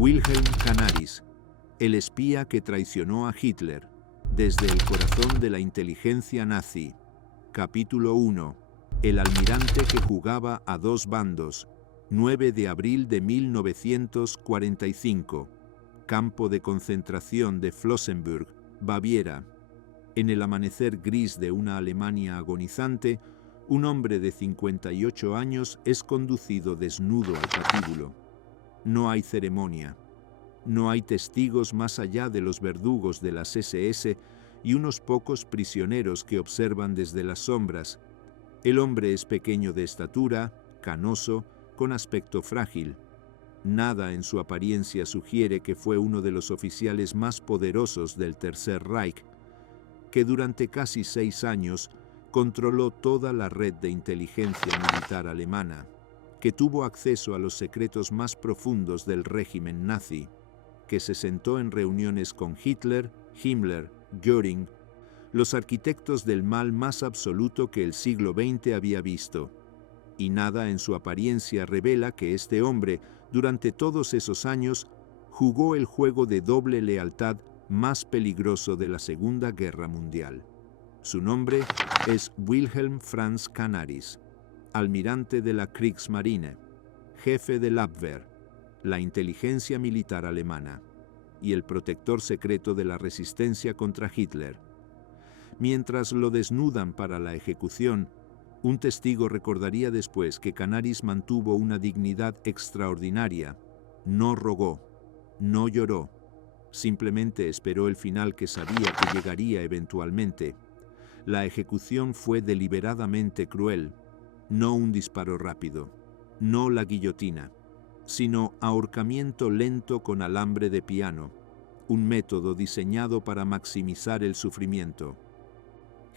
Wilhelm Canaris, el espía que traicionó a Hitler, desde el corazón de la inteligencia nazi. Capítulo 1. El almirante que jugaba a dos bandos. 9 de abril de 1945. Campo de concentración de Flossenbürg, Baviera. En el amanecer gris de una Alemania agonizante, un hombre de 58 años es conducido desnudo al patíbulo. No hay ceremonia. No hay testigos más allá de los verdugos de las SS y unos pocos prisioneros que observan desde las sombras. El hombre es pequeño de estatura, canoso, con aspecto frágil. Nada en su apariencia sugiere que fue uno de los oficiales más poderosos del Tercer Reich, que durante casi 6 años controló toda la red de inteligencia militar alemana, que tuvo acceso a los secretos más profundos del régimen nazi, que se sentó en reuniones con Hitler, Himmler, Göring, los arquitectos del mal más absoluto que el siglo XX había visto. Y nada en su apariencia revela que este hombre, durante todos esos años, jugó el juego de doble lealtad más peligroso de la Segunda Guerra Mundial. Su nombre es Wilhelm Franz Canaris, almirante de la Kriegsmarine, jefe del Abwehr, la inteligencia militar alemana, y el protector secreto de la resistencia contra Hitler. Mientras lo desnudan para la ejecución, un testigo recordaría después que Canaris mantuvo una dignidad extraordinaria. No rogó, no lloró, simplemente esperó el final que sabía que llegaría eventualmente. La ejecución fue deliberadamente cruel, no un disparo rápido, no la guillotina, sino ahorcamiento lento con alambre de piano, un método diseñado para maximizar el sufrimiento.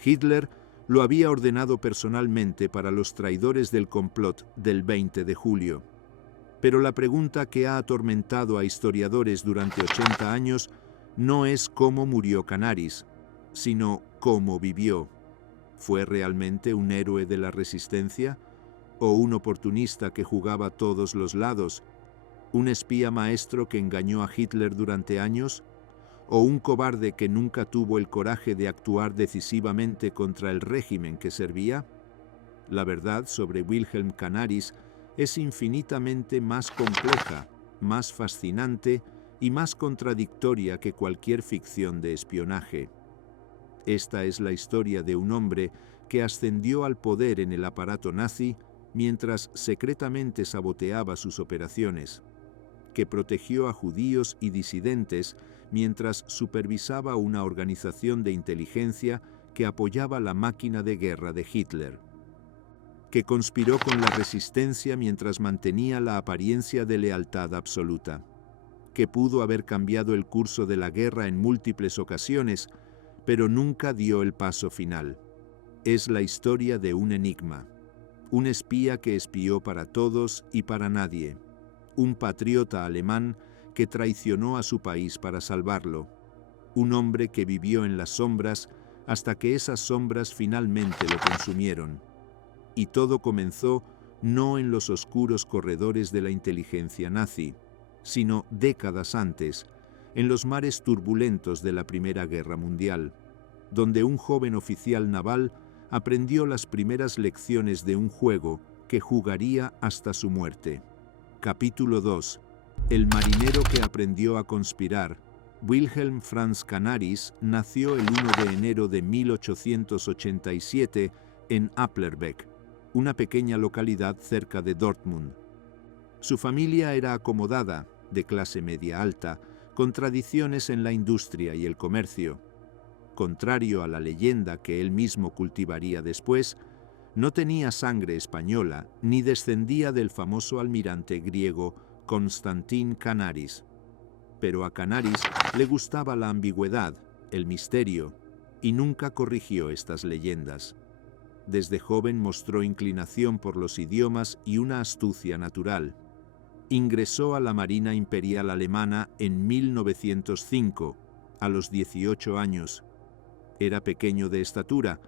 Hitler lo había ordenado personalmente para los traidores del complot del 20 de julio. Pero la pregunta que ha atormentado a historiadores durante 80 años no es cómo murió Canaris, sino cómo vivió. ¿Fue realmente un héroe de la resistencia? ¿O un oportunista que jugaba a todos los lados? ¿Un espía maestro que engañó a Hitler durante años? ¿O un cobarde que nunca tuvo el coraje de actuar decisivamente contra el régimen que servía? La verdad sobre Wilhelm Canaris es infinitamente más compleja, más fascinante y más contradictoria que cualquier ficción de espionaje. Esta es la historia de un hombre que ascendió al poder en el aparato nazi mientras secretamente saboteaba sus operaciones, que protegió a judíos y disidentes mientras supervisaba una organización de inteligencia que apoyaba la máquina de guerra de Hitler, que conspiró con la resistencia mientras mantenía la apariencia de lealtad absoluta, que pudo haber cambiado el curso de la guerra en múltiples ocasiones, pero nunca dio el paso final. Es la historia de un enigma, un espía que espió para todos y para nadie, un patriota alemán que traicionó a su país para salvarlo, un hombre que vivió en las sombras hasta que esas sombras finalmente lo consumieron. Y todo comenzó no en los oscuros corredores de la inteligencia nazi, sino décadas antes, en los mares turbulentos de la Primera Guerra Mundial, donde un joven oficial naval aprendió las primeras lecciones de un juego que jugaría hasta su muerte. Capítulo 2. El marinero que aprendió a conspirar. Wilhelm Franz Canaris nació el 1 de enero de 1887 en Applerbeck, una pequeña localidad cerca de Dortmund. Su familia era acomodada, de clase media alta, con tradiciones en la industria y el comercio. Contrario a la leyenda que él mismo cultivaría después, no tenía sangre española ni descendía del famoso almirante griego Constantin Canaris. Pero a Canaris le gustaba la ambigüedad, el misterio, y nunca corrigió estas leyendas. Desde joven mostró inclinación por los idiomas y una astucia natural. Ingresó a la Marina Imperial Alemana en 1905, a los 18 años. Era pequeño de estatura,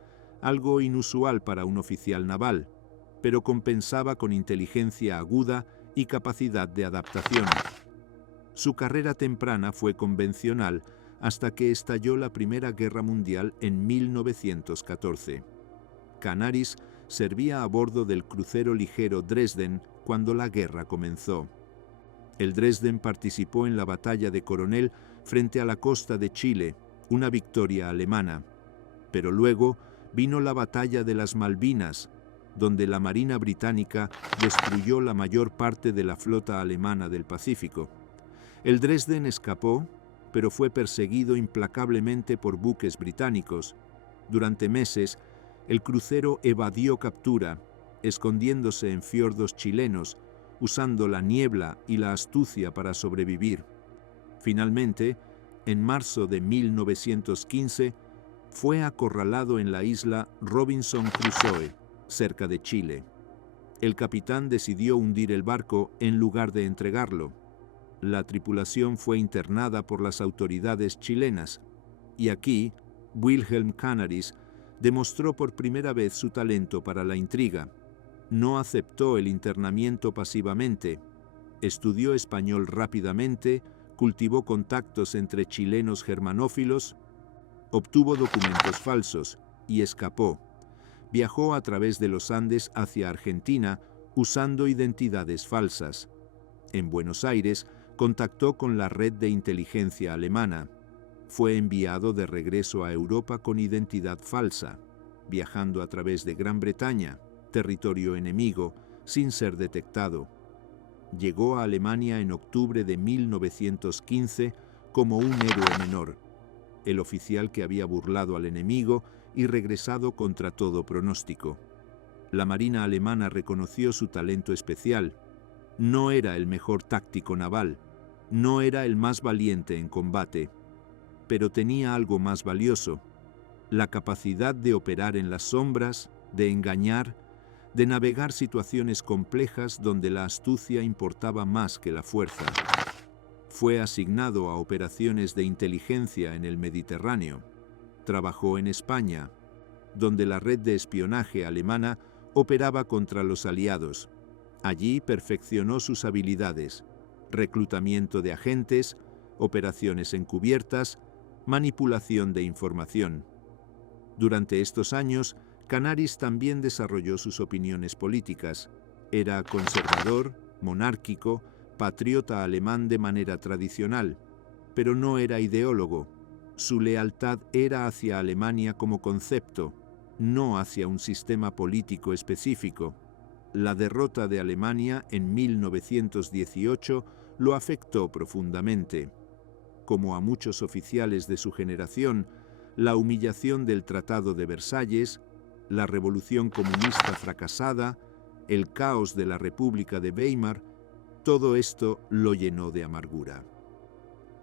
algo inusual para un oficial naval, pero compensaba con inteligencia aguda y capacidad de adaptación. Su carrera temprana fue convencional hasta que estalló la Primera Guerra Mundial en 1914. Canaris servía a bordo del crucero ligero Dresden cuando la guerra comenzó. El Dresden participó en la batalla de Coronel frente a la costa de Chile, una victoria alemana. Pero luego vino la batalla de las Malvinas, donde la Marina británica destruyó la mayor parte de la flota alemana del Pacífico. El Dresden escapó, pero fue perseguido implacablemente por buques británicos. Durante meses, el crucero evadió captura, escondiéndose en fiordos chilenos, usando la niebla y la astucia para sobrevivir. Finalmente, en marzo de 1915, fue acorralado en la isla Robinson Crusoe, cerca de Chile. El capitán decidió hundir el barco en lugar de entregarlo. La tripulación fue internada por las autoridades chilenas, y aquí Wilhelm Canaris demostró por primera vez su talento para la intriga. No aceptó el internamiento pasivamente, estudió español rápidamente, cultivó contactos entre chilenos germanófilos, obtuvo documentos falsos y escapó. Viajó a través de los Andes hacia Argentina usando identidades falsas. En Buenos Aires contactó con la red de inteligencia alemana. Fue enviado de regreso a Europa con identidad falsa, viajando a través de Gran Bretaña, territorio enemigo, sin ser detectado. Llegó a Alemania en octubre de 1915 como un héroe menor, el oficial que había burlado al enemigo y regresado contra todo pronóstico. La Marina alemana reconoció su talento especial. No era el mejor táctico naval, no era el más valiente en combate, pero tenía algo más valioso: la capacidad de operar en las sombras, de engañar, de navegar situaciones complejas donde la astucia importaba más que la fuerza. Fue asignado a operaciones de inteligencia en el Mediterráneo. Trabajó en España, donde la red de espionaje alemana operaba contra los aliados. Allí perfeccionó sus habilidades: reclutamiento de agentes, operaciones encubiertas, manipulación de información. Durante estos años, Canaris también desarrolló sus opiniones políticas. Era conservador, monárquico, patriota alemán de manera tradicional, pero no era ideólogo. Su lealtad era hacia Alemania como concepto, no hacia un sistema político específico. La derrota de Alemania en 1918 lo afectó profundamente. Como a muchos oficiales de su generación, la humillación del Tratado de Versalles, la revolución comunista fracasada, el caos de la República de Weimar, todo esto lo llenó de amargura.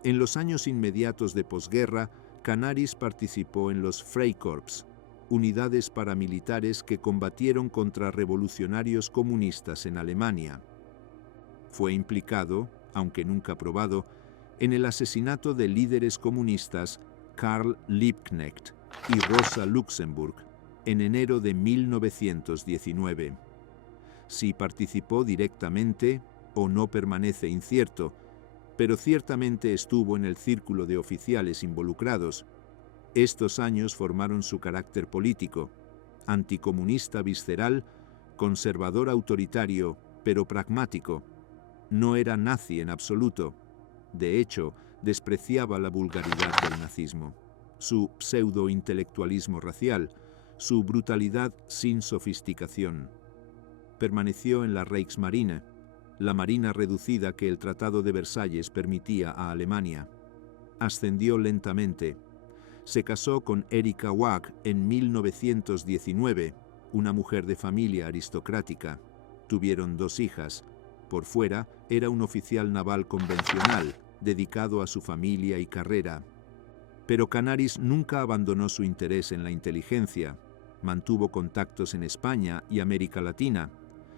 En los años inmediatos de posguerra, Canaris participó en los Freikorps, unidades paramilitares que combatieron contra revolucionarios comunistas en Alemania. Fue implicado, aunque nunca probado, en el asesinato de líderes comunistas Karl Liebknecht y Rosa Luxemburg en enero de 1919. Si participó directamente o no permanece incierto, pero ciertamente estuvo en el círculo de oficiales involucrados. Estos años formaron su carácter político: anticomunista visceral, conservador autoritario, pero pragmático. No era nazi en absoluto. De hecho, despreciaba la vulgaridad del nazismo, su pseudo-intelectualismo racial, su brutalidad sin sofisticación. Permaneció en la Reichsmarine, la marina reducida que el Tratado de Versalles permitía a Alemania. Ascendió lentamente. Se casó con Erika Wack en 1919, una mujer de familia aristocrática. Tuvieron 2 hijas. Por fuera, era un oficial naval convencional, dedicado a su familia y carrera. Pero Canaris nunca abandonó su interés en la inteligencia. Mantuvo contactos en España y América Latina.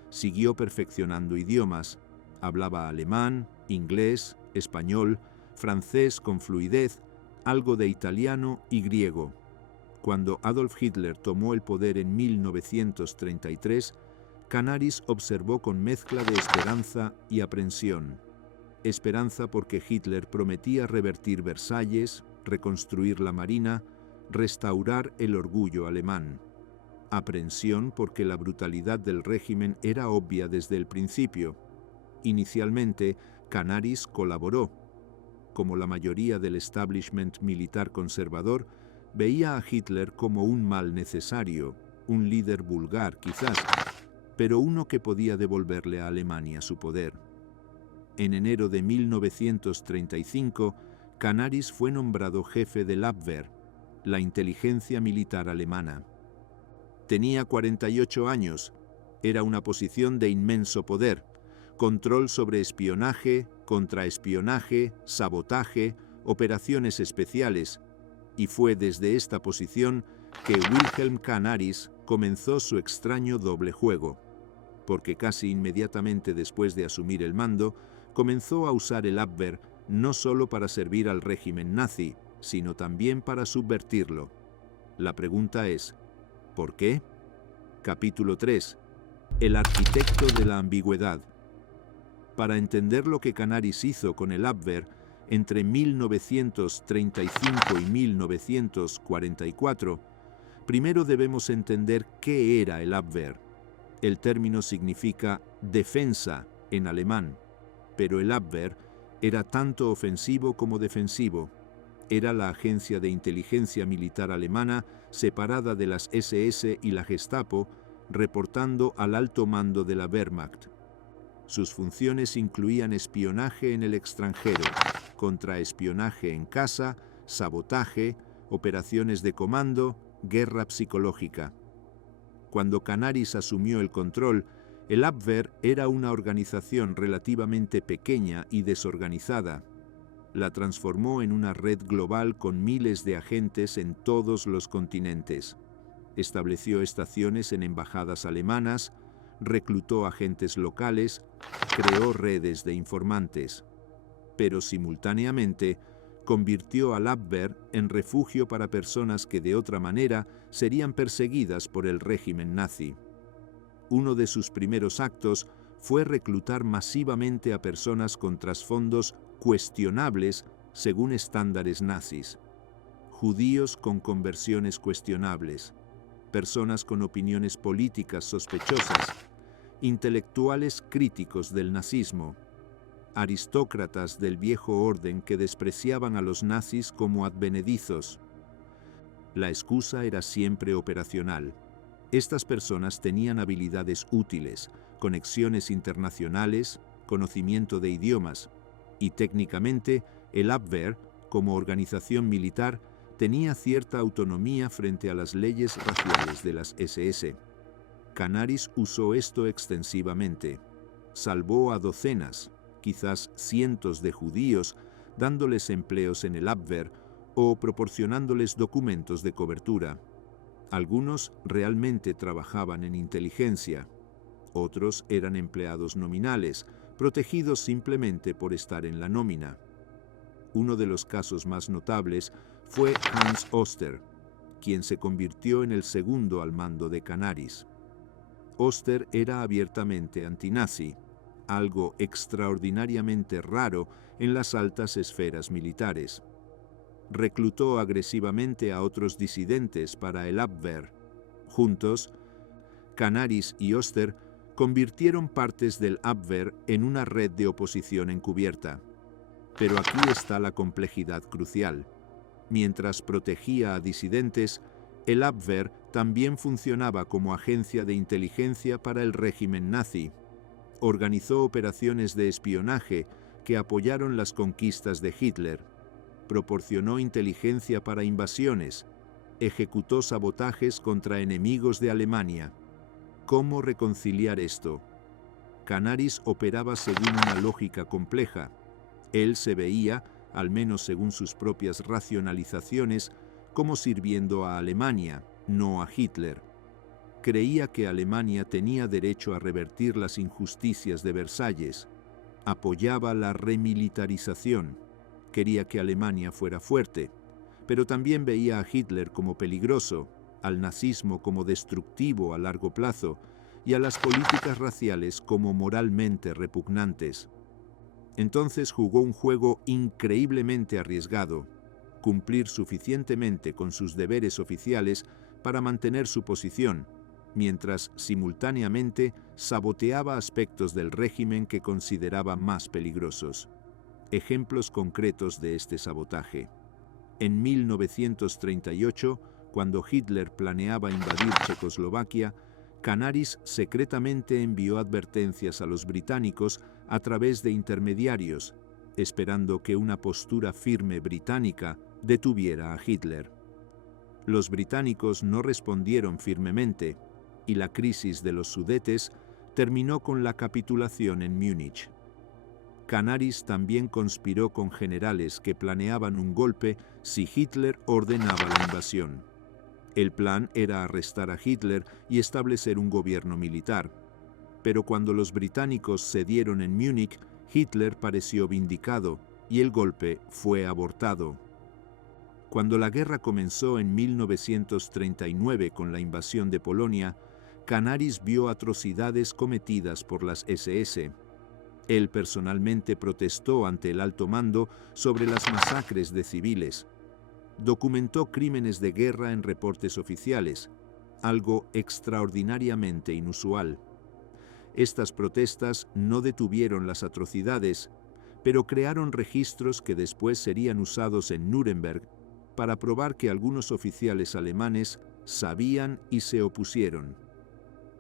Siguió perfeccionando idiomas. Hablaba alemán, inglés, español, francés con fluidez, algo de italiano y griego. Cuando Adolf Hitler tomó el poder en 1933, Canaris observó con mezcla de esperanza y aprensión. esperanza porque Hitler prometía revertir Versalles, reconstruir la marina, restaurar el orgullo alemán. Aprensión porque la brutalidad del régimen era obvia desde el principio. Inicialmente, Canaris colaboró. Como la mayoría del establishment militar conservador, veía a Hitler como un mal necesario, un líder vulgar quizás, pero uno que podía devolverle a Alemania su poder. En enero de 1935, Canaris fue nombrado jefe del Abwehr, la inteligencia militar alemana. Tenía 48 años, era una posición de inmenso poder, control sobre espionaje, contraespionaje, sabotaje, operaciones especiales, y fue desde esta posición que Wilhelm Canaris comenzó su extraño doble juego, porque casi inmediatamente después de asumir el mando, comenzó a usar el Abwehr no solo para servir al régimen nazi, sino también para subvertirlo. La pregunta es, ¿por qué? Capítulo 3. El arquitecto de la ambigüedad. Para entender lo que Canaris hizo con el Abwehr entre 1935 y 1944, primero debemos entender qué era el Abwehr. El término significa defensa en alemán, pero el Abwehr era tanto ofensivo como defensivo. Era la agencia de inteligencia militar alemana separada de las SS y la Gestapo, reportando al alto mando de la Wehrmacht. Sus funciones incluían espionaje en el extranjero, contraespionaje en casa, sabotaje, operaciones de comando, guerra psicológica. Cuando Canaris asumió el control, el Abwehr era una organización relativamente pequeña y desorganizada. La transformó en una red global con miles de agentes en todos los continentes. Estableció estaciones en embajadas alemanas, reclutó agentes locales, creó redes de informantes. Pero simultáneamente, convirtió al Abwehr en refugio para personas que de otra manera serían perseguidas por el régimen nazi. Uno de sus primeros actos fue reclutar masivamente a personas con trasfondos cuestionables según estándares nazis, judíos con conversiones cuestionables, personas con opiniones políticas sospechosas, intelectuales críticos del nazismo, aristócratas del viejo orden que despreciaban a los nazis como advenedizos. La excusa era siempre operacional. Estas personas tenían habilidades útiles, conexiones internacionales, conocimiento de idiomas, y técnicamente el Abwehr, como organización militar, tenía cierta autonomía frente a las leyes raciales de las SS. Canaris usó esto extensivamente. Salvó a docenas, quizás cientos de judíos, dándoles empleos en el Abwehr o proporcionándoles documentos de cobertura. Algunos realmente trabajaban en inteligencia. Otros eran empleados nominales, protegidos simplemente por estar en la nómina. Uno de los casos más notables fue Hans Oster, quien se convirtió en el segundo al mando de Canaris. Oster era abiertamente antinazi, algo extraordinariamente raro en las altas esferas militares. Reclutó agresivamente a otros disidentes para el Abwehr. Juntos, Canaris y Oster convirtieron partes del Abwehr en una red de oposición encubierta. Pero aquí está la complejidad crucial. Mientras protegía a disidentes, el Abwehr también funcionaba como agencia de inteligencia para el régimen nazi. Organizó operaciones de espionaje que apoyaron las conquistas de Hitler. Proporcionó inteligencia para invasiones. Ejecutó sabotajes contra enemigos de Alemania. ¿Cómo reconciliar esto? Canaris operaba según una lógica compleja. Él se veía, al menos según sus propias racionalizaciones, como sirviendo a Alemania, no a Hitler. Creía que Alemania tenía derecho a revertir las injusticias de Versalles. Apoyaba la remilitarización. Quería que Alemania fuera fuerte, pero también veía a Hitler como peligroso, al nazismo como destructivo a largo plazo y a las políticas raciales como moralmente repugnantes. Entonces jugó un juego increíblemente arriesgado: cumplir suficientemente con sus deberes oficiales para mantener su posición, mientras simultáneamente saboteaba aspectos del régimen que consideraba más peligrosos. Ejemplos concretos de este sabotaje. En 1938, cuando Hitler planeaba invadir Checoslovaquia, Canaris secretamente envió advertencias a los británicos a través de intermediarios, esperando que una postura firme británica detuviera a Hitler. Los británicos no respondieron firmemente, y la crisis de los Sudetes terminó con la capitulación en Múnich. Canaris también conspiró con generales que planeaban un golpe si Hitler ordenaba la invasión. El plan era arrestar a Hitler y establecer un gobierno militar. Pero cuando los británicos cedieron en Múnich, Hitler pareció vindicado y el golpe fue abortado. Cuando la guerra comenzó en 1939 con la invasión de Polonia, Canaris vio atrocidades cometidas por las SS. Él personalmente protestó ante el alto mando sobre las masacres de civiles. Documentó crímenes de guerra en reportes oficiales, algo extraordinariamente inusual. Estas protestas no detuvieron las atrocidades, pero crearon registros que después serían usados en Nuremberg para probar que algunos oficiales alemanes sabían y se opusieron.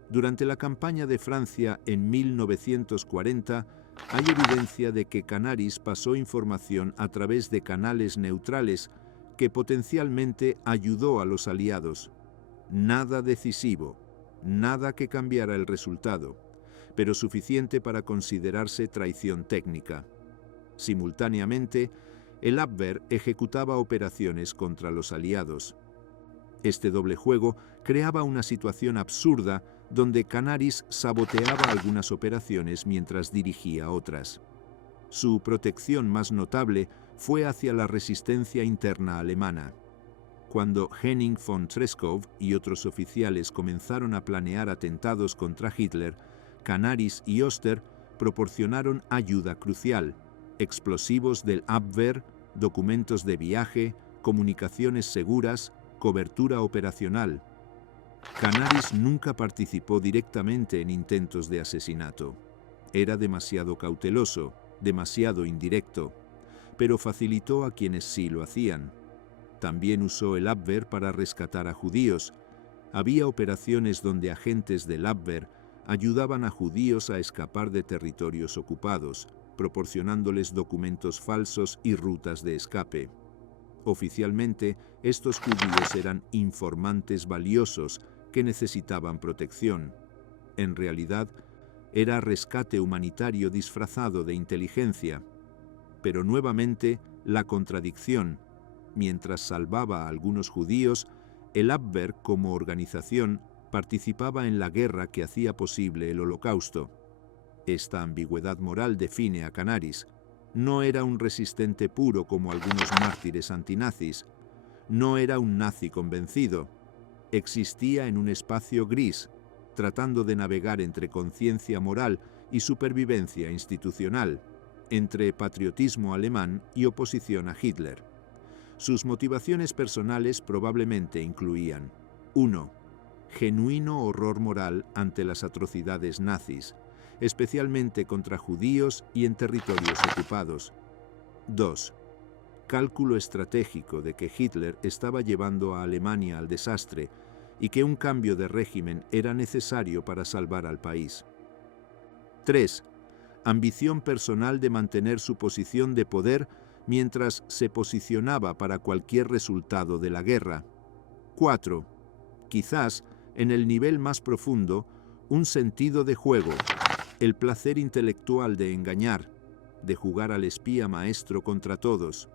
Durante la campaña de Francia en 1940, hay evidencia de que Canaris pasó información a través de canales neutrales que potencialmente ayudó a los aliados. Nada decisivo, nada que cambiara el resultado, pero suficiente para considerarse traición técnica. Simultáneamente, el Abwehr ejecutaba operaciones contra los aliados. Este doble juego creaba una situación absurda donde Canaris saboteaba algunas operaciones mientras dirigía otras. Su protección más notable fue hacia la resistencia interna alemana. Cuando Henning von Treschow y otros oficiales comenzaron a planear atentados contra Hitler, Canaris y Oster proporcionaron ayuda crucial: explosivos del Abwehr, documentos de viaje, comunicaciones seguras, cobertura operacional. Canaris nunca participó directamente en intentos de asesinato. Era demasiado cauteloso, demasiado indirecto, pero facilitó a quienes sí lo hacían. También usó el Abwehr para rescatar a judíos. Había operaciones donde agentes del Abwehr ayudaban a judíos a escapar de territorios ocupados, proporcionándoles documentos falsos y rutas de escape. Oficialmente, estos judíos eran informantes valiosos que necesitaban protección. En realidad, era rescate humanitario disfrazado de inteligencia. Pero nuevamente, la contradicción: mientras salvaba a algunos judíos, el Abwehr como organización participaba en la guerra que hacía posible el Holocausto. Esta ambigüedad moral define a Canaris. No era un resistente puro como algunos mártires antinazis. No era un nazi convencido. Existía en un espacio gris, tratando de navegar entre conciencia moral y supervivencia institucional, entre patriotismo alemán y oposición a Hitler. Sus motivaciones personales probablemente incluían: 1. Genuino horror moral ante las atrocidades nazis, especialmente contra judíos y en territorios ocupados. 2. Cálculo estratégico de que Hitler estaba llevando a Alemania al desastre y que un cambio de régimen era necesario para salvar al país. 3. Ambición personal de mantener su posición de poder mientras se posicionaba para cualquier resultado de la guerra. 4. Quizás, en el nivel más profundo, un sentido de juego, el placer intelectual de engañar, de jugar al espía maestro contra todos.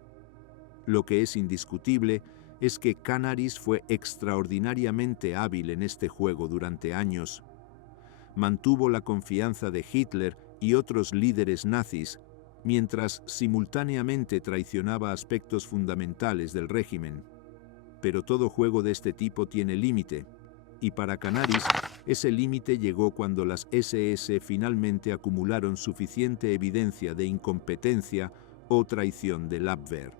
Lo que es indiscutible es que Canaris fue extraordinariamente hábil en este juego durante años. Mantuvo la confianza de Hitler y otros líderes nazis, mientras simultáneamente traicionaba aspectos fundamentales del régimen. Pero todo juego de este tipo tiene límite. y para Canaris ese límite llegó cuando las SS finalmente acumularon suficiente evidencia de incompetencia o traición del Abwehr.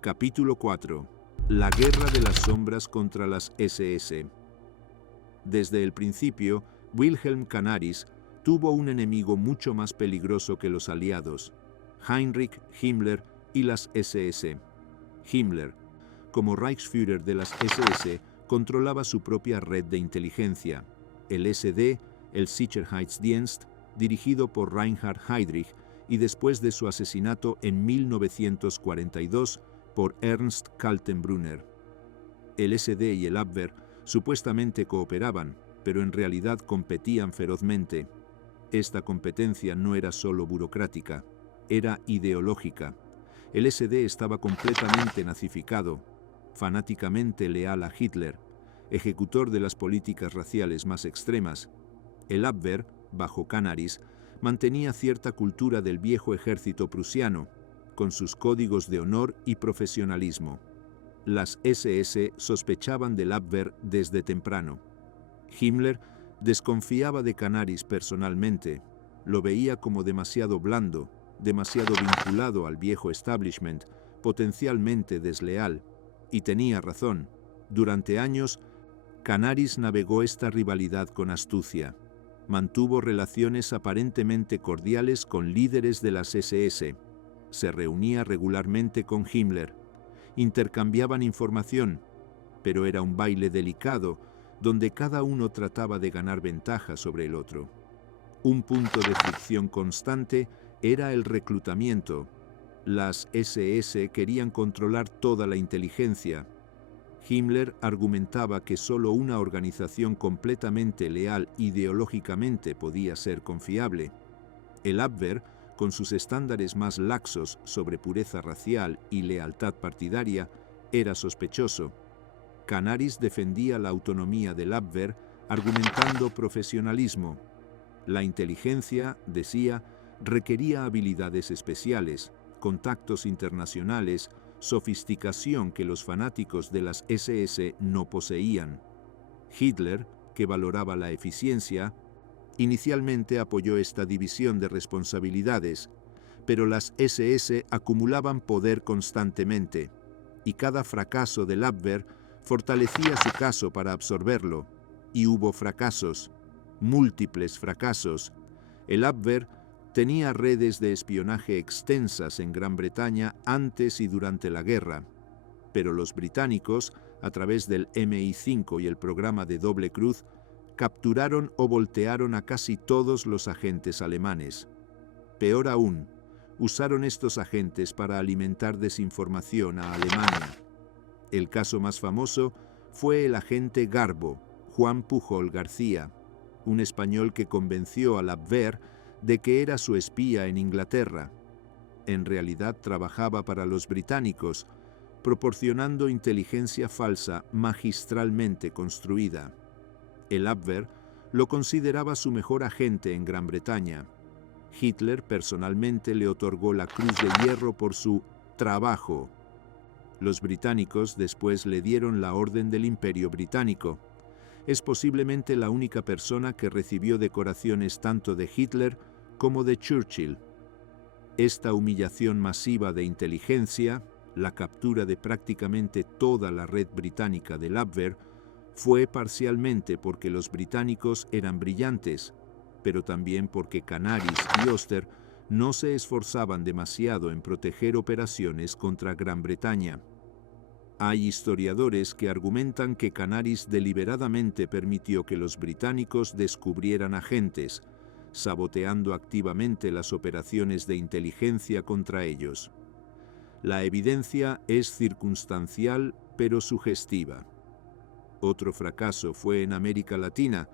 Capítulo 4. La guerra de las sombras contra las SS. Desde el principio, Wilhelm Canaris tuvo un enemigo mucho más peligroso que los aliados: Heinrich Himmler y las SS. Himmler, como Reichsführer de las SS, controlaba su propia red de inteligencia, el SD, el Sicherheitsdienst, dirigido por Reinhard Heydrich, y después de su asesinato en 1942 por Ernst Kaltenbrunner. El SD y el Abwehr supuestamente cooperaban, pero en realidad competían ferozmente. Esta competencia no era solo burocrática, era ideológica. El SD estaba completamente nazificado, fanáticamente leal a Hitler, ejecutor de las políticas raciales más extremas. El Abwehr, bajo Canaris, mantenía cierta cultura del viejo ejército prusiano, con sus códigos de honor y profesionalismo. Las SS sospechaban del Abwehr desde temprano. Himmler desconfiaba de Canaris personalmente, lo veía como demasiado blando, demasiado vinculado al viejo establishment, potencialmente desleal, y tenía razón. Durante años, Canaris navegó esta rivalidad con astucia. Mantuvo relaciones aparentemente cordiales con líderes de las SS. Se reunía regularmente con Himmler. Intercambiaban información, pero era un baile delicado donde cada uno trataba de ganar ventaja sobre el otro. Un punto de fricción constante era el reclutamiento. Las SS querían controlar toda la inteligencia. Himmler argumentaba que solo una organización completamente leal ideológicamente podía ser confiable. El Abwehr, con sus estándares más laxos sobre pureza racial y lealtad partidaria, era sospechoso. Canaris defendía la autonomía del Abwehr argumentando profesionalismo. La inteligencia, decía, requería habilidades especiales, contactos internacionales, sofisticación que los fanáticos de las SS no poseían. Hitler, que valoraba la eficiencia, inicialmente apoyó esta división de responsabilidades, pero las SS acumulaban poder constantemente, y cada fracaso del Abwehr fortalecía su caso para absorberlo, y hubo fracasos, múltiples fracasos. El Abwehr tenía redes de espionaje extensas en Gran Bretaña antes y durante la guerra, pero los británicos, a través del MI5 y el programa de Doble Cruz, capturaron o voltearon a casi todos los agentes alemanes. Peor aún, usaron estos agentes para alimentar desinformación a Alemania. El caso más famoso fue el agente Garbo, Juan Pujol García, un español que convenció al Abwehr de que era su espía en Inglaterra. En realidad trabajaba para los británicos, proporcionando inteligencia falsa magistralmente construida. El Abwehr lo consideraba su mejor agente en Gran Bretaña. Hitler personalmente le otorgó la Cruz de Hierro por su trabajo. Los británicos después le dieron la Orden del Imperio Británico. Es posiblemente la única persona que recibió decoraciones tanto de Hitler como de Churchill. Esta humillación masiva de inteligencia, la captura de prácticamente toda la red británica del Abwehr, fue parcialmente porque los británicos eran brillantes, pero también porque Canaris y Oster no se esforzaban demasiado en proteger operaciones contra Gran Bretaña. Hay historiadores que argumentan que Canaris deliberadamente permitió que los británicos descubrieran agentes, saboteando activamente las operaciones de inteligencia contra ellos. La evidencia es circunstancial pero sugestiva. Otro fracaso fue en América Latina,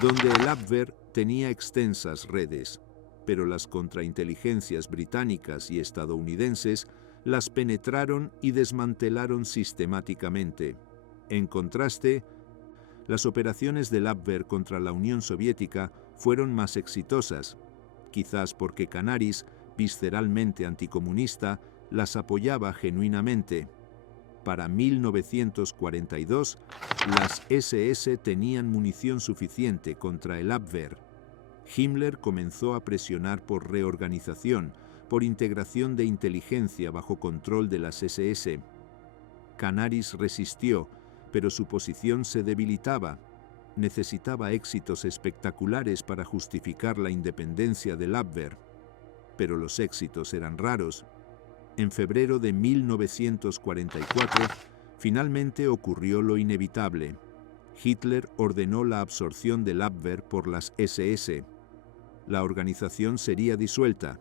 donde el Abwehr tenía extensas redes, pero las contrainteligencias británicas y estadounidenses las penetraron y desmantelaron sistemáticamente. En contraste, las operaciones del Abwehr contra la Unión Soviética fueron más exitosas, quizás porque Canaris, visceralmente anticomunista, las apoyaba genuinamente. para 1942, las SS tenían munición suficiente contra el Abwehr. Himmler comenzó a presionar por reorganización, por integración de inteligencia bajo control de las SS. Canaris resistió, pero su posición se debilitaba. Necesitaba éxitos espectaculares para justificar la independencia del Abwehr. Pero los éxitos eran raros. En febrero de 1944, finalmente ocurrió lo inevitable. Hitler ordenó la absorción del Abwehr por las SS. La organización sería disuelta,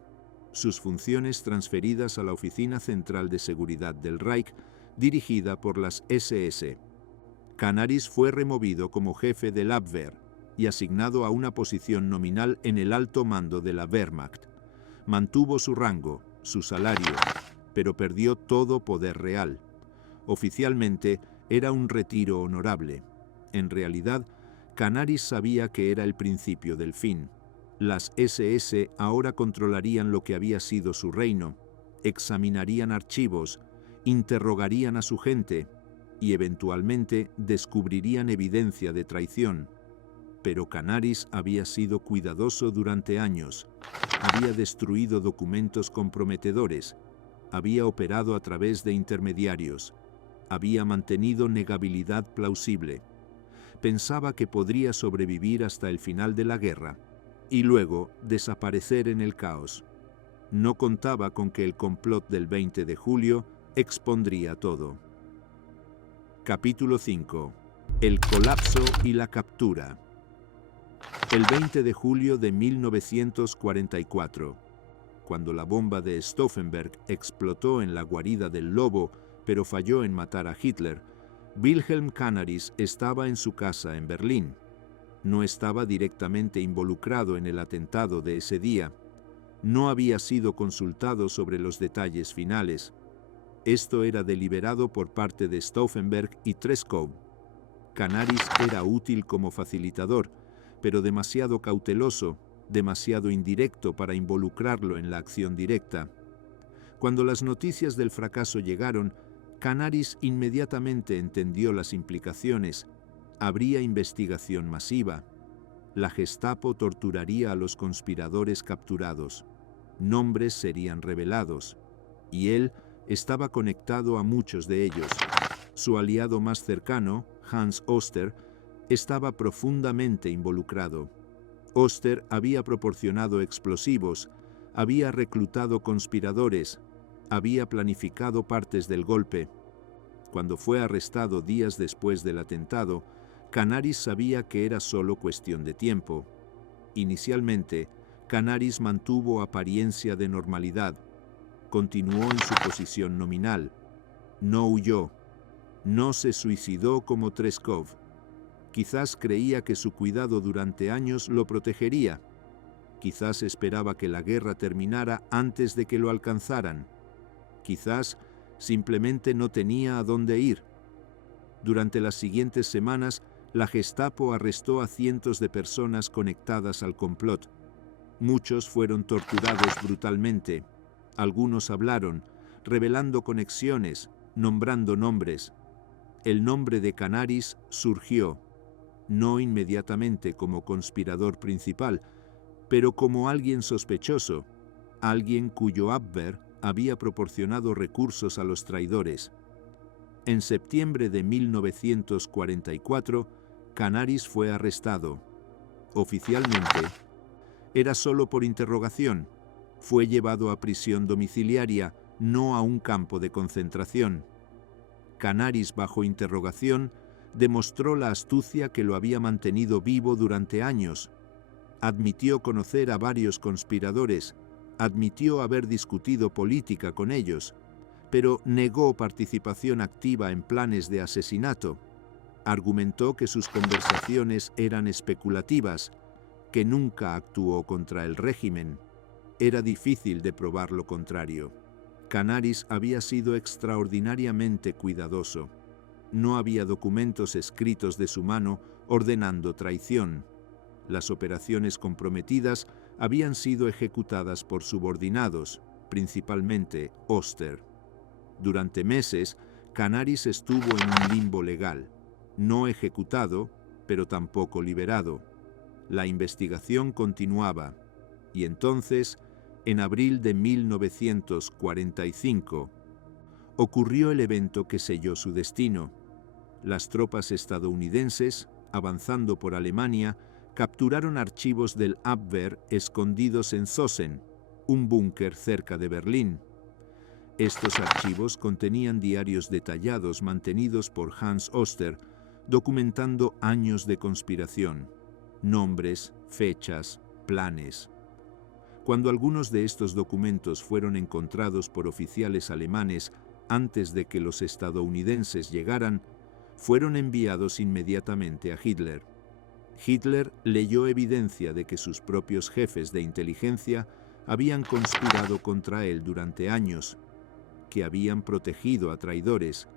sus funciones transferidas a la Oficina Central de Seguridad del Reich, dirigida por las SS. Canaris fue removido como jefe del Abwehr y asignado a una posición nominal en el alto mando de la Wehrmacht. Mantuvo su rango, su salario, pero perdió todo poder real. Oficialmente era un retiro honorable. En realidad, Canaris sabía que era el principio del fin. Las SS ahora controlarían lo que había sido su reino, examinarían archivos, interrogarían a su gente y eventualmente descubrirían evidencia de traición. Pero Canaris había sido cuidadoso durante años, había destruido documentos comprometedores, había operado a través de intermediarios, había mantenido negabilidad plausible. Pensaba que podría sobrevivir hasta el final de la guerra y luego desaparecer en el caos. No contaba con que el complot del 20 de julio expondría todo. Capítulo 5. El colapso y la captura. El 20 de julio de 1944, cuando la bomba de Stauffenberg explotó en la guarida del Lobo, pero falló en matar a Hitler, Wilhelm Canaris estaba en su casa en Berlín. No estaba directamente involucrado en el atentado de ese día. No había sido consultado sobre los detalles finales. Esto era deliberado por parte de Stauffenberg y Treskov. Canaris era útil como facilitador, pero demasiado cauteloso, demasiado indirecto para involucrarlo en la acción directa. Cuando las noticias del fracaso llegaron, Canaris inmediatamente entendió las implicaciones. Habría investigación masiva. La Gestapo torturaría a los conspiradores capturados. Nombres serían revelados. Y él estaba conectado a muchos de ellos. Su aliado más cercano, Hans Oster, estaba profundamente involucrado. Oster había proporcionado explosivos, había reclutado conspiradores, había planificado partes del golpe. Cuando fue arrestado días después del atentado, Canaris sabía que era solo cuestión de tiempo. Inicialmente, Canaris mantuvo apariencia de normalidad. Continuó en su posición nominal. No huyó. No se suicidó como Treskov. Quizás creía que su cuidado durante años lo protegería. Quizás esperaba que la guerra terminara antes de que lo alcanzaran. Quizás simplemente no tenía a dónde ir. Durante las siguientes semanas, la Gestapo arrestó a cientos de personas conectadas al complot. Muchos fueron torturados brutalmente. Algunos hablaron, revelando conexiones, nombrando nombres. El nombre de Canaris surgió, no inmediatamente como conspirador principal, pero como alguien sospechoso, alguien cuyo Abwehr había proporcionado recursos a los traidores. En septiembre de 1944, Canaris fue arrestado. Oficialmente, era solo por interrogación. Fue llevado a prisión domiciliaria, no a un campo de concentración. Canaris, bajo interrogación, demostró la astucia que lo había mantenido vivo durante años. Admitió conocer a varios conspiradores, admitió haber discutido política con ellos, pero negó participación activa en planes de asesinato. Argumentó que sus conversaciones eran especulativas, que nunca actuó contra el régimen. Era difícil de probar lo contrario. Canaris había sido extraordinariamente cuidadoso. No había documentos escritos de su mano ordenando traición. Las operaciones comprometidas habían sido ejecutadas por subordinados, principalmente Oster. Durante meses, Canaris estuvo en un limbo legal, no ejecutado, pero tampoco liberado. La investigación continuaba, y entonces, en abril de 1945, ocurrió el evento que selló su destino. Las tropas estadounidenses, avanzando por Alemania, capturaron archivos del Abwehr escondidos en Zosen, un búnker cerca de Berlín. Estos archivos contenían diarios detallados mantenidos por Hans Oster, documentando años de conspiración, nombres, fechas, planes. Cuando algunos de estos documentos fueron encontrados por oficiales alemanes antes de que los estadounidenses llegaran, fueron enviados inmediatamente a Hitler. Hitler leyó evidencia de que sus propios jefes de inteligencia habían conspirado contra él durante años, que habían protegido a traidores,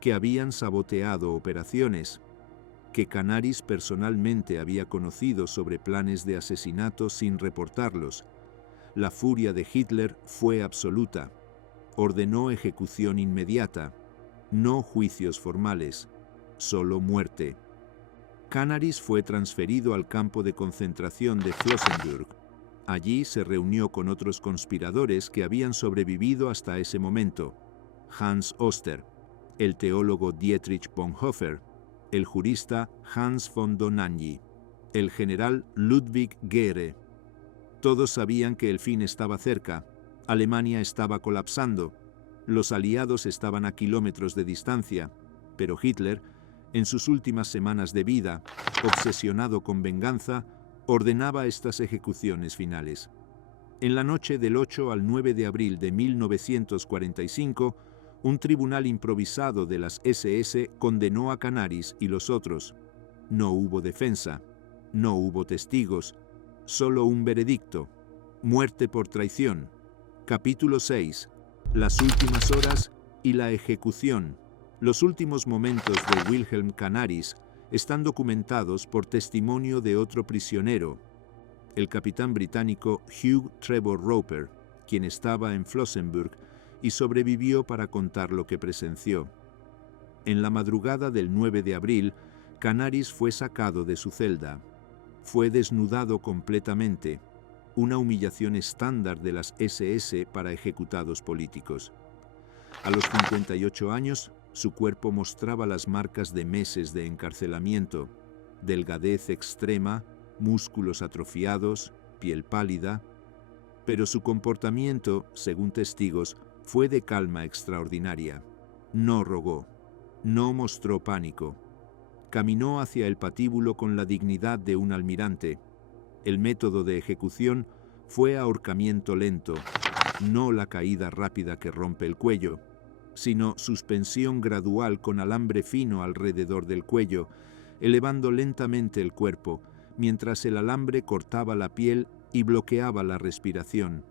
que habían saboteado operaciones, que Canaris personalmente había conocido sobre planes de asesinato sin reportarlos. La furia de Hitler fue absoluta. Ordenó ejecución inmediata, no juicios formales, solo muerte. Canaris fue transferido al campo de concentración de Flossenbürg. Allí se reunió con otros conspiradores que habían sobrevivido hasta ese momento: Hans Oster, el teólogo Dietrich Bonhoeffer, el jurista Hans von Dohnanyi, el general Ludwig Gehre. Todos sabían que el fin estaba cerca. Alemania estaba colapsando. Los aliados estaban a kilómetros de distancia, pero Hitler, en sus últimas semanas de vida, obsesionado con venganza, ordenaba estas ejecuciones finales. En la noche del 8 al 9 de abril de 1945, un tribunal improvisado de las SS condenó a Canaris y los otros. No hubo defensa, no hubo testigos, solo un veredicto: muerte por traición. Capítulo 6. Las últimas horas y la ejecución. Los últimos momentos de Wilhelm Canaris están documentados por testimonio de otro prisionero, el capitán británico Hugh Trevor Roper, quien estaba en Flossenbürg y sobrevivió para contar lo que presenció. En la madrugada del 9 de abril, Canaris fue sacado de su celda. Fue desnudado completamente, una humillación estándar de las SS para ejecutados políticos. A los 58 años, su cuerpo mostraba las marcas de meses de encarcelamiento: delgadez extrema, músculos atrofiados, piel pálida. Pero su comportamiento, según testigos, fue de calma extraordinaria. No rogó, no mostró pánico. Caminó hacia el patíbulo con la dignidad de un almirante. El método de ejecución fue ahorcamiento lento, no la caída rápida que rompe el cuello, sino suspensión gradual con alambre fino alrededor del cuello, elevando lentamente el cuerpo, mientras el alambre cortaba la piel y bloqueaba la respiración.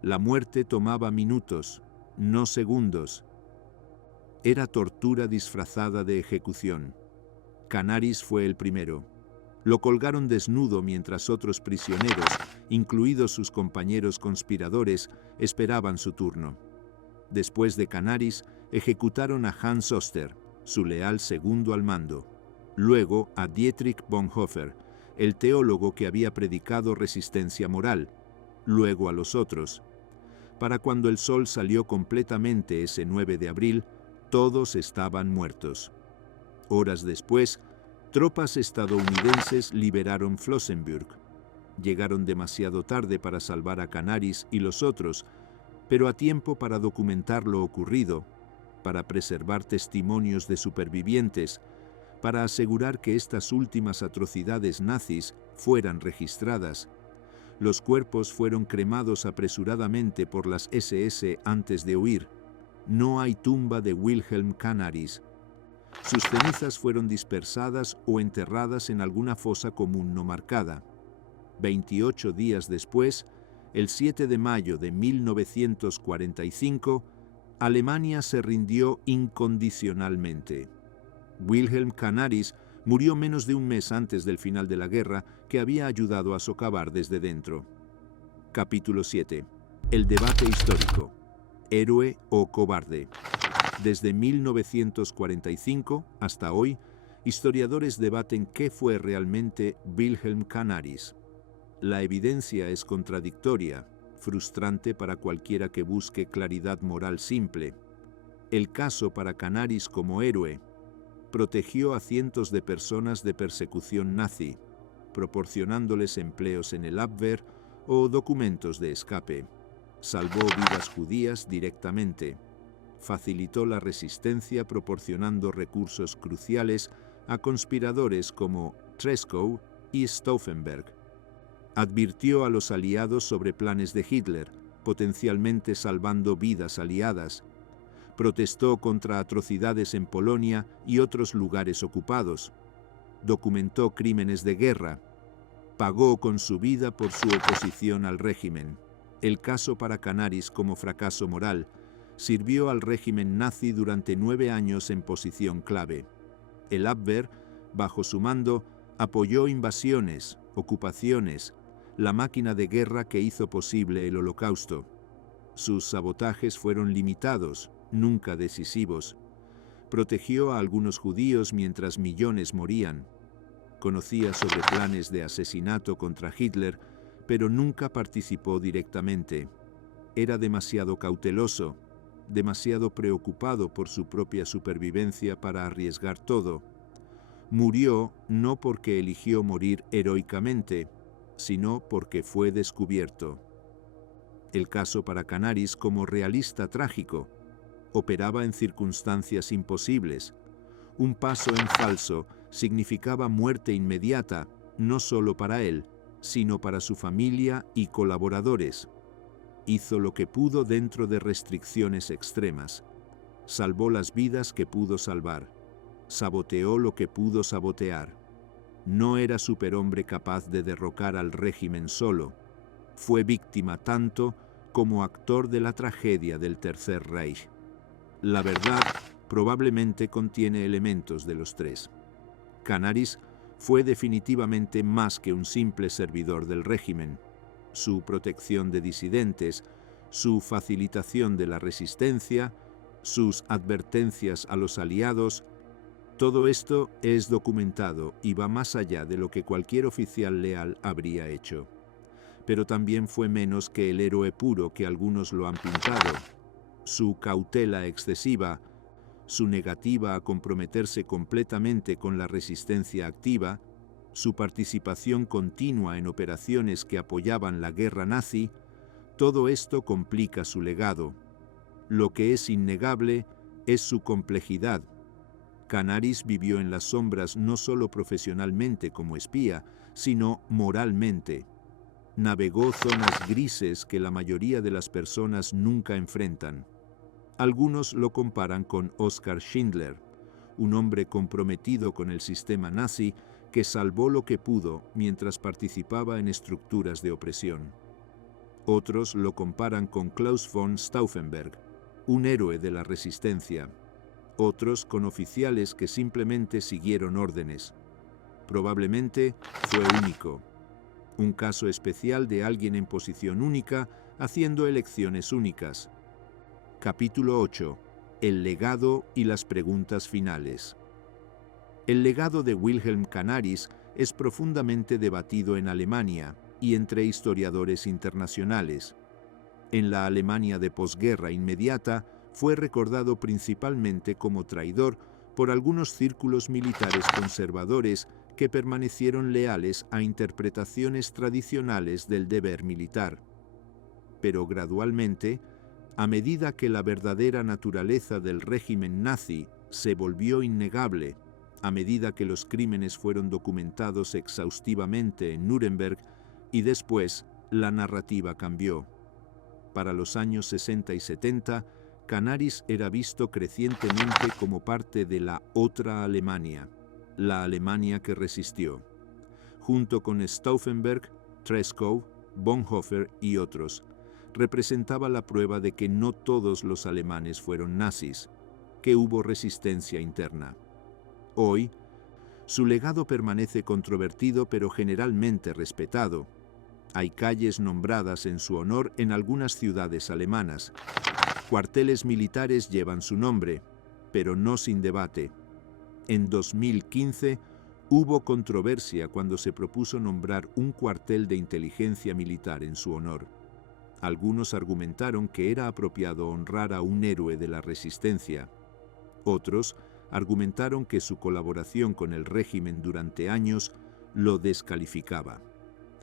La muerte tomaba minutos, no segundos. Era tortura disfrazada de ejecución. Canaris fue el primero. Lo colgaron desnudo mientras otros prisioneros, incluidos sus compañeros conspiradores, esperaban su turno. Después de Canaris, ejecutaron a Hans Oster, su leal segundo al mando. Luego a Dietrich Bonhoeffer, el teólogo que había predicado resistencia moral. Luego a los otros. Para cuando el sol salió completamente ese 9 de abril, todos estaban muertos. Horas después, tropas estadounidenses liberaron Flossenbürg. Llegaron demasiado tarde para salvar a Canaris y los otros, pero a tiempo para documentar lo ocurrido, para preservar testimonios de supervivientes, para asegurar que estas últimas atrocidades nazis fueran registradas. Los cuerpos fueron cremados apresuradamente por las SS antes de huir. No hay tumba de Wilhelm Canaris. Sus cenizas fueron dispersadas o enterradas en alguna fosa común no marcada. 28 días después, el 7 de mayo de 1945, Alemania se rindió incondicionalmente. Wilhelm Canaris murió menos de un mes antes del final de la guerra, que había ayudado a socavar desde dentro. Capítulo 7. El debate histórico. ¿Héroe o cobarde? Desde 1945 hasta hoy, historiadores debaten qué fue realmente Wilhelm Canaris. La evidencia es contradictoria, frustrante para cualquiera que busque claridad moral simple. El caso para Canaris como héroe: protegió a cientos de personas de persecución nazi, proporcionándoles empleos en el Abwehr o documentos de escape. Salvó vidas judías directamente. Facilitó la resistencia proporcionando recursos cruciales a conspiradores como Treschow y Stauffenberg. Advirtió a los aliados sobre planes de Hitler, potencialmente salvando vidas aliadas. Protestó contra atrocidades en Polonia y otros lugares ocupados. Documentó crímenes de guerra. Pagó con su vida por su oposición al régimen. El caso para Canaris como fracaso moral: sirvió al régimen nazi durante 9 años en posición clave. El Abwehr, bajo su mando, apoyó invasiones, ocupaciones, la máquina de guerra que hizo posible el Holocausto. Sus sabotajes fueron limitados, nunca decisivos. Protegió a algunos judíos mientras millones morían. Conocía sobre planes de asesinato contra Hitler, pero nunca participó directamente. Era demasiado cauteloso, demasiado preocupado por su propia supervivencia para arriesgar todo. Murió no porque eligió morir heroicamente, sino porque fue descubierto. El caso para Canaris como realista trágico: operaba en circunstancias imposibles. Un paso en falso significaba muerte inmediata, no solo para él, sino para su familia y colaboradores. Hizo lo que pudo dentro de restricciones extremas. Salvó las vidas que pudo salvar. Saboteó lo que pudo sabotear. No era superhombre capaz de derrocar al régimen solo. Fue víctima tanto como actor de la tragedia del Tercer Reich. La verdad probablemente contiene elementos de los tres. Canaris fue definitivamente más que un simple servidor del régimen. Su protección de disidentes, su facilitación de la resistencia, sus advertencias a los aliados, todo esto es documentado y va más allá de lo que cualquier oficial leal habría hecho. Pero también fue menos que el héroe puro que algunos lo han pintado. Su cautela excesiva, su negativa a comprometerse completamente con la resistencia activa, su participación continua en operaciones que apoyaban la guerra nazi, todo esto complica su legado. Lo que es innegable es su complejidad. Canaris vivió en las sombras no solo profesionalmente como espía, sino moralmente. Navegó zonas grises que la mayoría de las personas nunca enfrentan. Algunos lo comparan con Oskar Schindler, un hombre comprometido con el sistema nazi que salvó lo que pudo mientras participaba en estructuras de opresión. Otros lo comparan con Klaus von Stauffenberg, un héroe de la resistencia. Otros con oficiales que simplemente siguieron órdenes. Probablemente fue único. Un caso especial de alguien en posición única haciendo elecciones únicas. Capítulo 8. El legado y las preguntas finales. El legado de Wilhelm Canaris es profundamente debatido en Alemania y entre historiadores internacionales. En la Alemania de posguerra inmediata, fue recordado principalmente como traidor por algunos círculos militares conservadores que permanecieron leales a interpretaciones tradicionales del deber militar. Pero gradualmente, a medida que la verdadera naturaleza del régimen nazi se volvió innegable, a medida que los crímenes fueron documentados exhaustivamente en Nuremberg y después la narrativa cambió. Para los años 60 y 70, Canaris era visto crecientemente como parte de la otra Alemania, la Alemania que resistió. Junto con Stauffenberg, Treschow, Bonhoeffer y otros, representaba la prueba de que no todos los alemanes fueron nazis, que hubo resistencia interna. Hoy, su legado permanece controvertido pero generalmente respetado. Hay calles nombradas en su honor en algunas ciudades alemanas. Cuarteles militares llevan su nombre, pero no sin debate. En 2015 hubo controversia cuando se propuso nombrar un cuartel de inteligencia militar en su honor. Algunos argumentaron que era apropiado honrar a un héroe de la resistencia. Otros argumentaron que su colaboración con el régimen durante años lo descalificaba.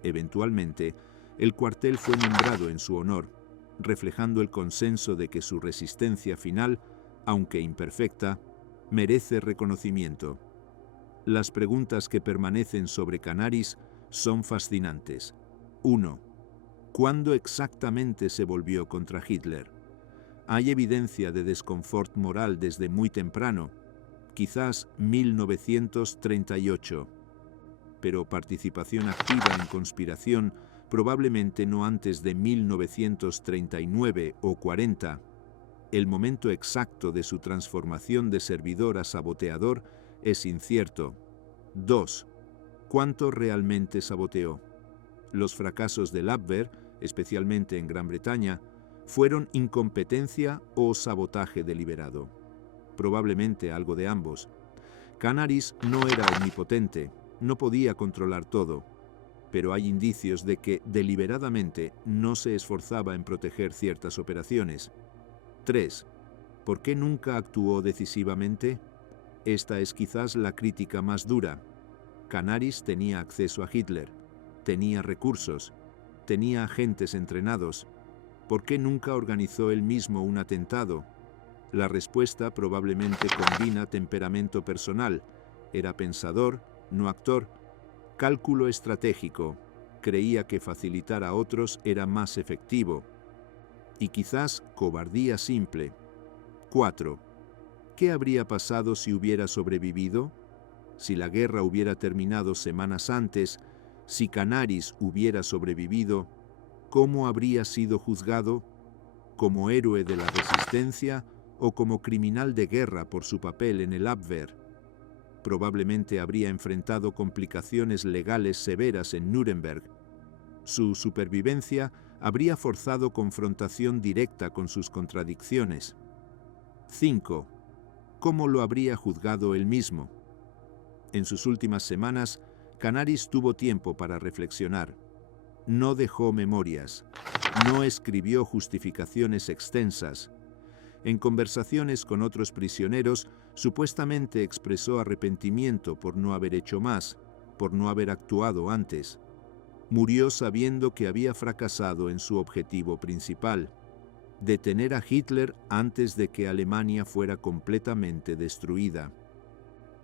Eventualmente, el cuartel fue nombrado en su honor, reflejando el consenso de que su resistencia final, aunque imperfecta, merece reconocimiento. Las preguntas que permanecen sobre Canaris son fascinantes. 1. ¿Cuándo exactamente se volvió contra Hitler? Hay evidencia de desconfort moral desde muy temprano, quizás 1938, pero participación activa en conspiración probablemente no antes de 1939 o 40. El momento exacto de su transformación de servidor a saboteador es incierto. 2. ¿Cuánto realmente saboteó? Los fracasos del Abwehr, especialmente en Gran Bretaña, ¿fueron incompetencia o sabotaje deliberado? Probablemente algo de ambos. Canaris no era omnipotente, no podía controlar todo, pero hay indicios de que deliberadamente no se esforzaba en proteger ciertas operaciones. 3. ¿Por qué nunca actuó decisivamente? Esta es quizás la crítica más dura. Canaris tenía acceso a Hitler, tenía recursos, tenía agentes entrenados. ¿Por qué nunca organizó él mismo un atentado? La respuesta probablemente combina temperamento personal. Era pensador, no actor. Cálculo estratégico. Creía que facilitar a otros era más efectivo. Y quizás cobardía simple. 4. ¿Qué habría pasado si hubiera sobrevivido? Si la guerra hubiera terminado semanas antes, si Canaris hubiera sobrevivido, ¿cómo habría sido juzgado? ¿Como héroe de la resistencia o como criminal de guerra por su papel en el Abwehr? Probablemente habría enfrentado complicaciones legales severas en Nuremberg. Su supervivencia habría forzado confrontación directa con sus contradicciones. 5. ¿Cómo lo habría juzgado él mismo? En sus últimas semanas, Canaris tuvo tiempo para reflexionar. No dejó memorias, no escribió justificaciones extensas. En conversaciones con otros prisioneros, supuestamente expresó arrepentimiento por no haber hecho más, por no haber actuado antes. Murió sabiendo que había fracasado en su objetivo principal, detener a Hitler antes de que Alemania fuera completamente destruida.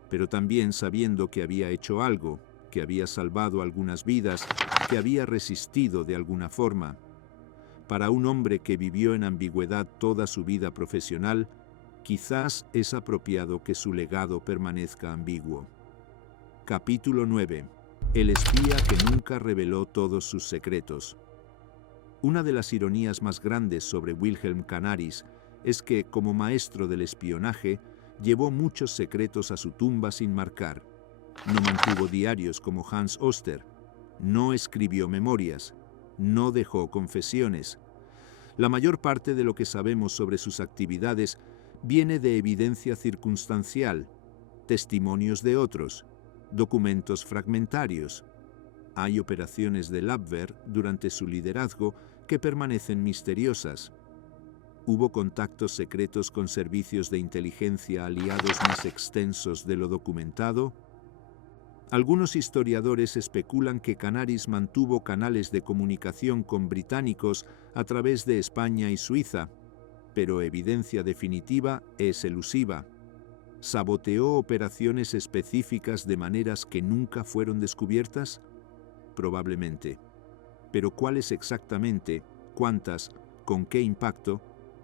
Pero también sabiendo que había hecho algo, que había salvado algunas vidas, que había resistido de alguna forma. Para un hombre que vivió en ambigüedad toda su vida profesional, quizás es apropiado que su legado permanezca ambiguo. Capítulo 9. El espía que nunca reveló todos sus secretos. Una de las ironías más grandes sobre Wilhelm Canaris es que, como maestro del espionaje, llevó muchos secretos a su tumba sin marcar. No mantuvo diarios como Hans Oster, no escribió memorias, no dejó confesiones. La mayor parte de lo que sabemos sobre sus actividades viene de evidencia circunstancial, testimonios de otros, documentos fragmentarios. Hay operaciones del Abwehr durante su liderazgo que permanecen misteriosas. ¿Hubo contactos secretos con servicios de inteligencia aliados más extensos de lo documentado? Algunos historiadores especulan que Canaris mantuvo canales de comunicación con británicos a través de España y Suiza, pero evidencia definitiva es elusiva. ¿Saboteó operaciones específicas de maneras que nunca fueron descubiertas? Probablemente. Pero ¿cuáles exactamente, cuántas, con qué impacto?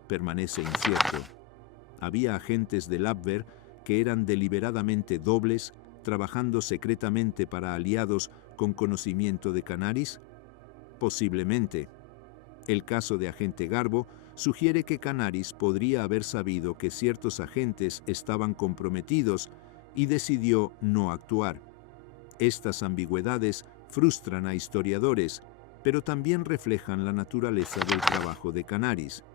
Permanece incierto. Había agentes del Abwehr que eran deliberadamente dobles, trabajando secretamente para aliados con conocimiento de Canaris? Posiblemente. El caso de agente Garbo sugiere que Canaris podría haber sabido que ciertos agentes estaban comprometidos y decidió no actuar. Estas ambigüedades frustran a historiadores, pero también reflejan la naturaleza del trabajo de Canaris.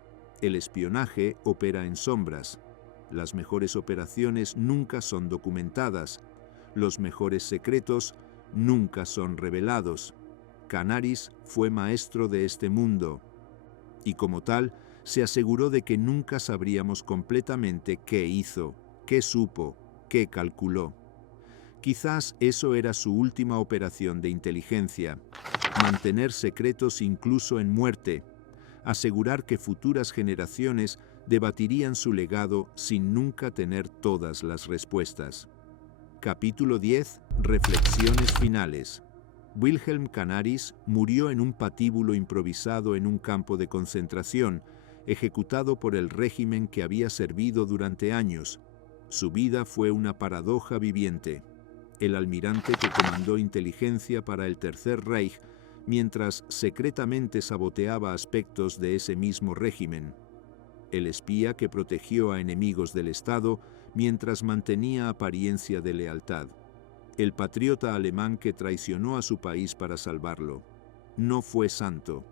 El espionaje opera en sombras. Las mejores operaciones nunca son documentadas. Los mejores secretos nunca son revelados. Canaris fue maestro de este mundo, y como tal, se aseguró de que nunca sabríamos completamente qué hizo, qué supo, qué calculó. Quizás eso era su última operación de inteligencia: mantener secretos incluso en muerte, asegurar que futuras generaciones debatirían su legado sin nunca tener todas las respuestas. Capítulo 10. Reflexiones finales. Wilhelm Canaris murió en un patíbulo improvisado en un campo de concentración, ejecutado por el régimen que había servido durante años. Su vida fue una paradoja viviente. El almirante que comandó inteligencia para el Tercer Reich, mientras secretamente saboteaba aspectos de ese mismo régimen. El espía que protegió a enemigos del Estado mientras mantenía apariencia de lealtad. El patriota alemán que traicionó a su país para salvarlo. No fue santo.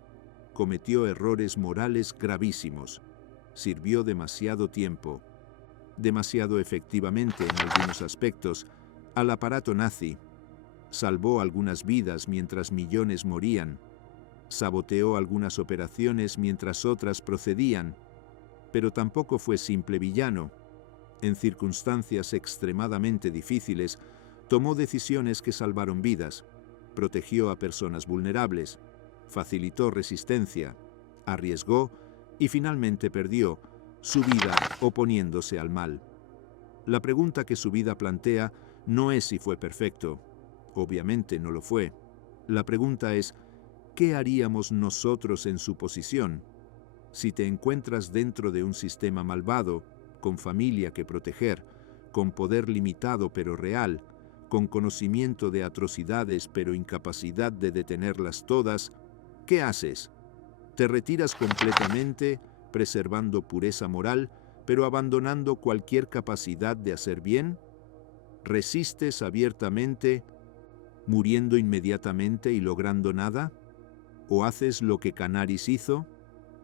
Cometió errores morales gravísimos. Sirvió demasiado tiempo, demasiado efectivamente en algunos aspectos, al aparato nazi. Salvó algunas vidas mientras millones morían. Saboteó algunas operaciones mientras otras procedían. Pero tampoco fue simple villano. En circunstancias extremadamente difíciles, tomó decisiones que salvaron vidas, protegió a personas vulnerables, facilitó resistencia, arriesgó y finalmente perdió su vida oponiéndose al mal. La pregunta que su vida plantea no es si fue perfecto. Obviamente no lo fue. La pregunta es, ¿qué haríamos nosotros en su posición? Si te encuentras dentro de un sistema malvado, con familia que proteger, con poder limitado pero real, con conocimiento de atrocidades pero incapacidad de detenerlas todas, ¿qué haces? ¿Te retiras completamente, preservando pureza moral, pero abandonando cualquier capacidad de hacer bien? ¿Resistes abiertamente, muriendo inmediatamente y logrando nada? ¿O haces lo que Canaris hizo?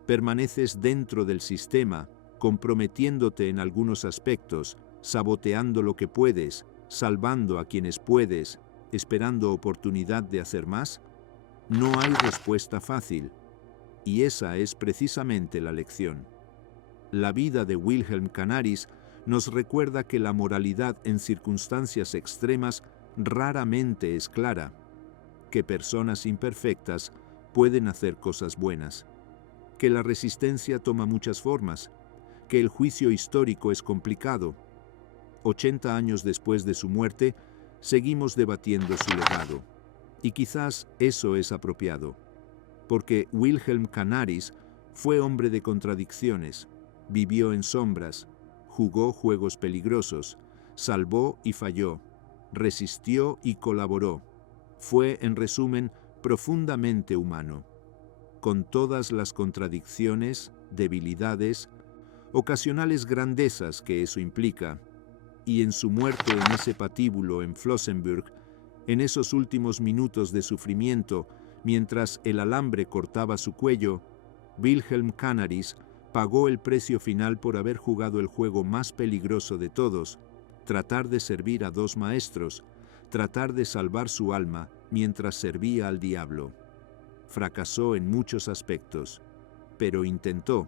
¿Permaneces dentro del sistema, comprometiéndote en algunos aspectos, saboteando lo que puedes, salvando a quienes puedes, esperando oportunidad de hacer más? No hay respuesta fácil, y esa es precisamente la lección. La vida de Wilhelm Canaris nos recuerda que la moralidad en circunstancias extremas raramente es clara, que personas imperfectas pueden hacer cosas buenas, que la resistencia toma muchas formas, que el juicio histórico es complicado. 80 años después de su muerte, seguimos debatiendo su legado. Y quizás eso es apropiado, porque Wilhelm Canaris fue hombre de contradicciones, vivió en sombras, jugó juegos peligrosos, salvó y falló, resistió y colaboró. Fue, en resumen, profundamente humano, con todas las contradicciones, debilidades, ocasionales grandezas que eso implica. Y en su muerte en ese patíbulo en Flossenbürg, en esos últimos minutos de sufrimiento, mientras el alambre cortaba su cuello, Wilhelm Canaris pagó el precio final por haber jugado el juego más peligroso de todos: tratar de servir a dos maestros, tratar de salvar su alma mientras servía al diablo. Fracasó en muchos aspectos, pero intentó,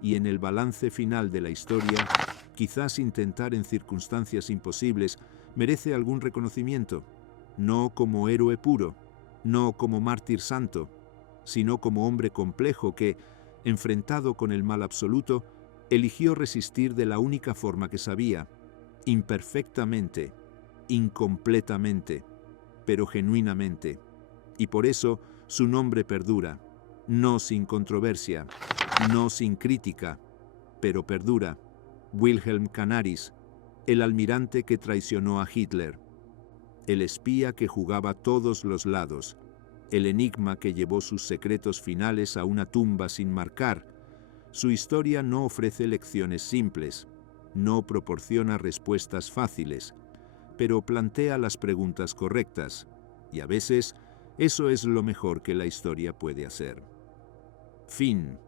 y en el balance final de la historia, quizás intentar en circunstancias imposibles merece algún reconocimiento, no como héroe puro, no como mártir santo, sino como hombre complejo que, enfrentado con el mal absoluto, eligió resistir de la única forma que sabía, imperfectamente, incompletamente, pero genuinamente. Y por eso su nombre perdura, no sin controversia, no sin crítica, pero perdura. Wilhelm Canaris, el almirante que traicionó a Hitler, el espía que jugaba a todos los lados, el enigma que llevó sus secretos finales a una tumba sin marcar. Su historia no ofrece lecciones simples, no proporciona respuestas fáciles, pero plantea las preguntas correctas, y a veces eso es lo mejor que la historia puede hacer. Fin.